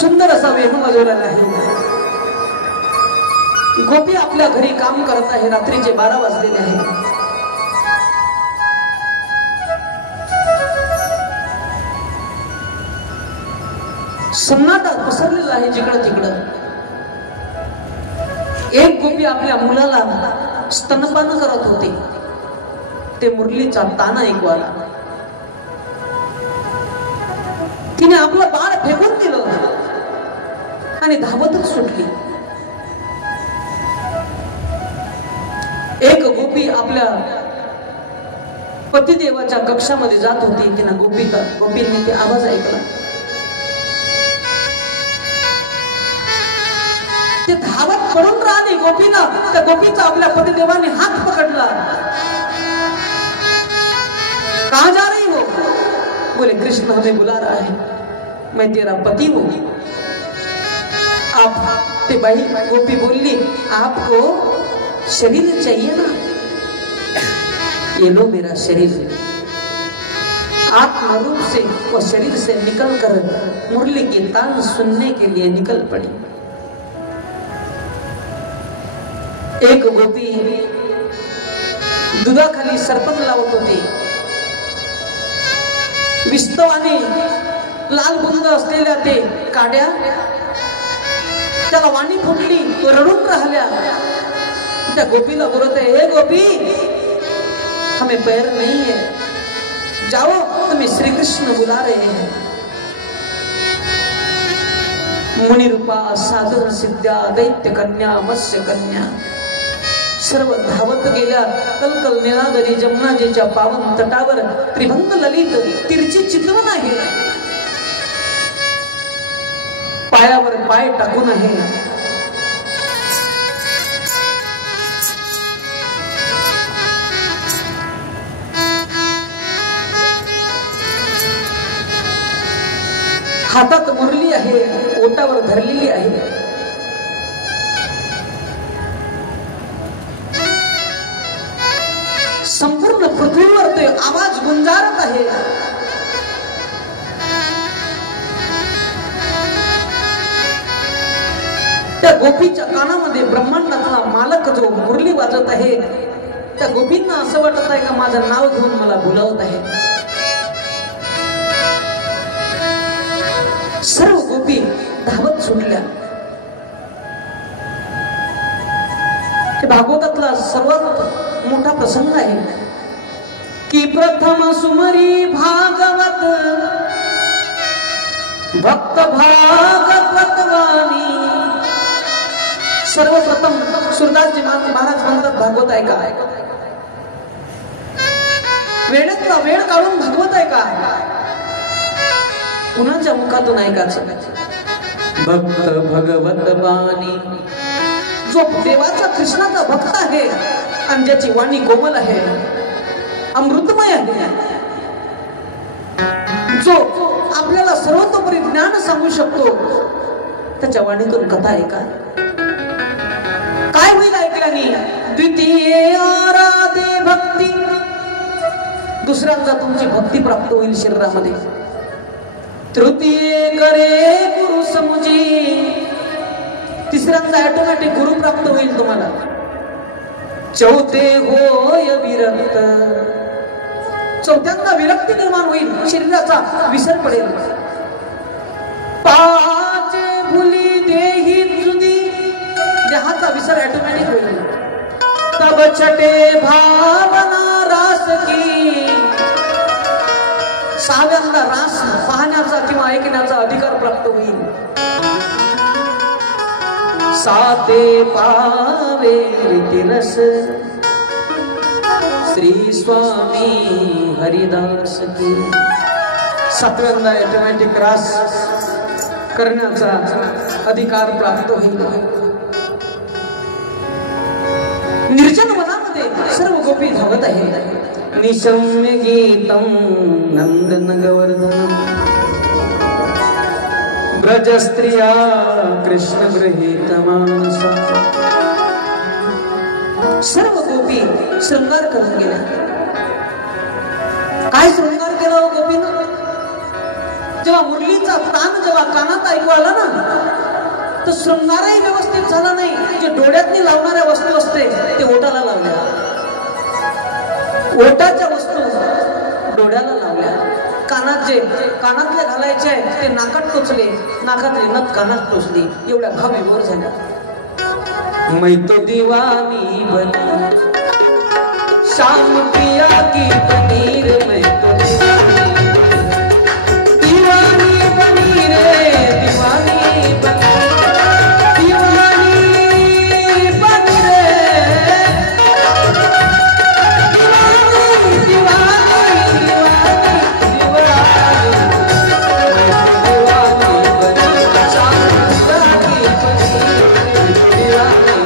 सुंदर असा वेणू वाजवलेला आहे. गोपी आपल्या घरी काम करत आहे. रात्रीचे 12 वाजलेले आहे. सन्नाटा पसरलेला आहे जिकडं तिकडं. एक गोपी आपल्या मुलाला स्तनपान करत होती. ते मुरलीचा ताना ऐकू आला. तिने आपलं बाळ फेकून दिलं आणि धावतच सुटली. एक गोपी आपल्या पतिदेवाच्या कक्षामध्ये जात होती. तिने गोपींनी ते आवाज ऐकला. ते धावत पडून राहिली गोपीनं. त्या गोपीचा आपल्या पतिदेवाने हात पकडला. कहां जा रही हो? बोले कृष्ण हमें बुला रहा है, मैं तेरा पति हूं. आप ते भाई गोपी बोली आपको शरीर चाहिए ना, ये लो मेरा शरीर. आत्म रूप से वो शरीर से निकलकर मुरली की तान सुनने के लिए निकल पड़ी. एक गोपी दुधाखाली सरपण लावत होती. विस्तवाने लाल बुंद असलेल्या ते काड्या त्याला वाणी फुटली. रडून राहिल्या. त्या गोपीला बोलत आहे, हे गोपी हमें पैर नहीं है, जाओ तुम्हें श्री कृष्ण बुला रहे हैं. मुनिरूपा साधन सिद्ध्या दैत्य कन्या मत्स्य कन्या सर्व धावत गेल्या. कलकल निळागरी जमुनाजीच्या पावन तटावर त्रिभंग ललित तिरची चितवन आहे. पायावर पाय टाकून आहे. हातात मुरली आहे. ओटावर धरलेली आहे. संपूर्ण पृथ्वीवर ते आवाज गुंजारत आहे. त्या गोपीच्या कानामध्ये ब्रह्मांडातला मालक जो मुरली वाजत आहे, त्या गोपींना असं वाटत आहे का माझं नाव घेऊन मला बोलावत आहे. सर्व गोपी धावत सुटल्या. भागवतातला सर्वात मोठा प्रसंग आहे की प्रथम सुमरी भागवत भक्त भागवत वाणी. सर्वप्रथम सुरदासजी महाराज म्हणतात भागवत ऐका. वेळेतला वेळ काढून भागवत ऐका. कुणाच्या मुखातून ऐकायचं? भक्त भगवत वाणी. जो देवाचा कृष्णाचा भक्त आहे आणि ज्याची वाणी कोमल आहे, अमृतमय आहे, जो आपल्याला सर्वतोपरी ज्ञान सांगू शकतो, त्याच्या वाणीतून कथा ऐका. काय होईल ऐकल्याने? द्वितीय आराधे भक्ती. दुसऱ्यांदा तुमची भक्ती प्राप्त होईल शरीरामध्ये. तृतीय करे गुरु समुजी. तिसऱ्यांदा ऑटोमॅटिक गुरु प्राप्त होईल तुम्हाला. चौथे होय विरक्त. चौथ्यांदा विरक्ती निर्माण होईल. शरीराचा विसर पडेल. पाचे भुली देही जुदी. देहाचा विसर ऑटोमॅटिक होईल. तब छटे भावना रास की. सहाव्यांदा रास पाहण्याचा किंवा ऐकण्याचा अधिकार प्राप्त होईल. साते पावे रस श्री स्वामी हरिदास की. सातव्यांदा ऑटोमॅटिक रास करण्याचा अधिकार प्राप्त होईल. निर्जन वनामध्ये सर्व गोपी धावत आहे. निशम्य गीतम नंदन गोवर्धन. ब्रज स्त्रिया कृष्ण गृहीत मानसा. सर्व गोपी शृंगार करून गेल्या. काय शृंगार केला हो गोपीनं? जेव्हा मुरलीचा तान जेव्हा कानात ऐकू आला ना, तर शृंगारही व्यवस्थित झाला नाही. जे डोळ्यातनी लावणाऱ्या वस्तू असते ते ओठाला लावल्या, ओटाच्या वस्तू डोळ्याला लावल्या, कानातले घालायचे ते नाकात टोचले, नाकातले नथ कानात टोचली. एवढ्या भाव विभोर झाल्या. मैं तो दीवानी बनी शाम पिया की बनी रे, मैं तो दीवानी बनी रे, दीवानी बनी, दीवानी बनी रे, दीवानी दीवानी दीवानी दीवानी बनी शाम पिया की बनी दीवानी,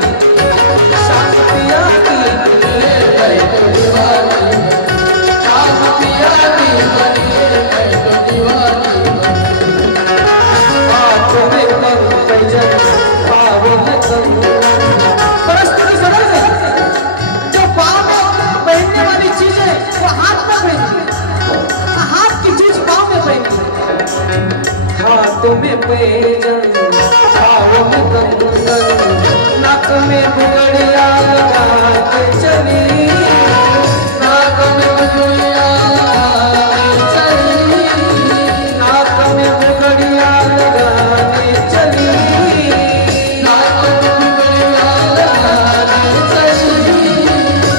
शाम पिया की तुम्हें पैजन पाँव में कंगन, नाक में बुगड़िया लगा के चली, नाक में बुगड़िया लगा के चली, नाक में बुगड़िया लगा के चली, नाक में बुगड़िया लगा के चली,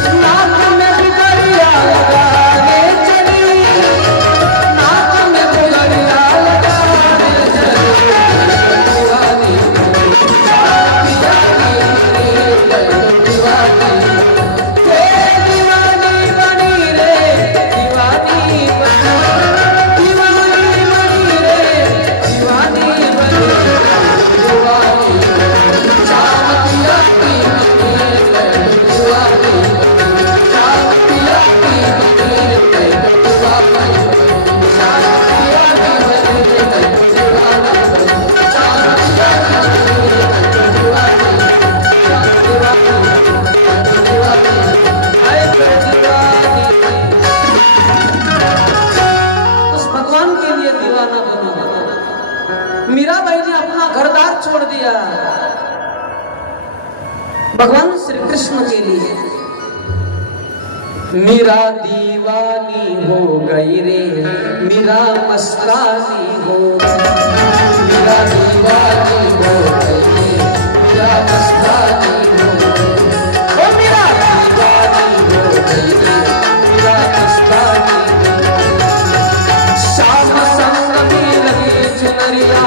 नाक में बुगड़िया लगा के चली, नाक में बुगड़िया लगा मीराबाई ने अपना घरदार छोड़ दिया भगवान श्री कृष्ण के लिए. मीरा दीवानी हो गई रे, मीरा मस्तानी हो, मीरा दीवानी हो गई रे, मीरा मस्तानी हो, ओ मीरा दीवानी हो गई रे, मीरा मस्तानी हो. शाम संग में लगी चुनरिया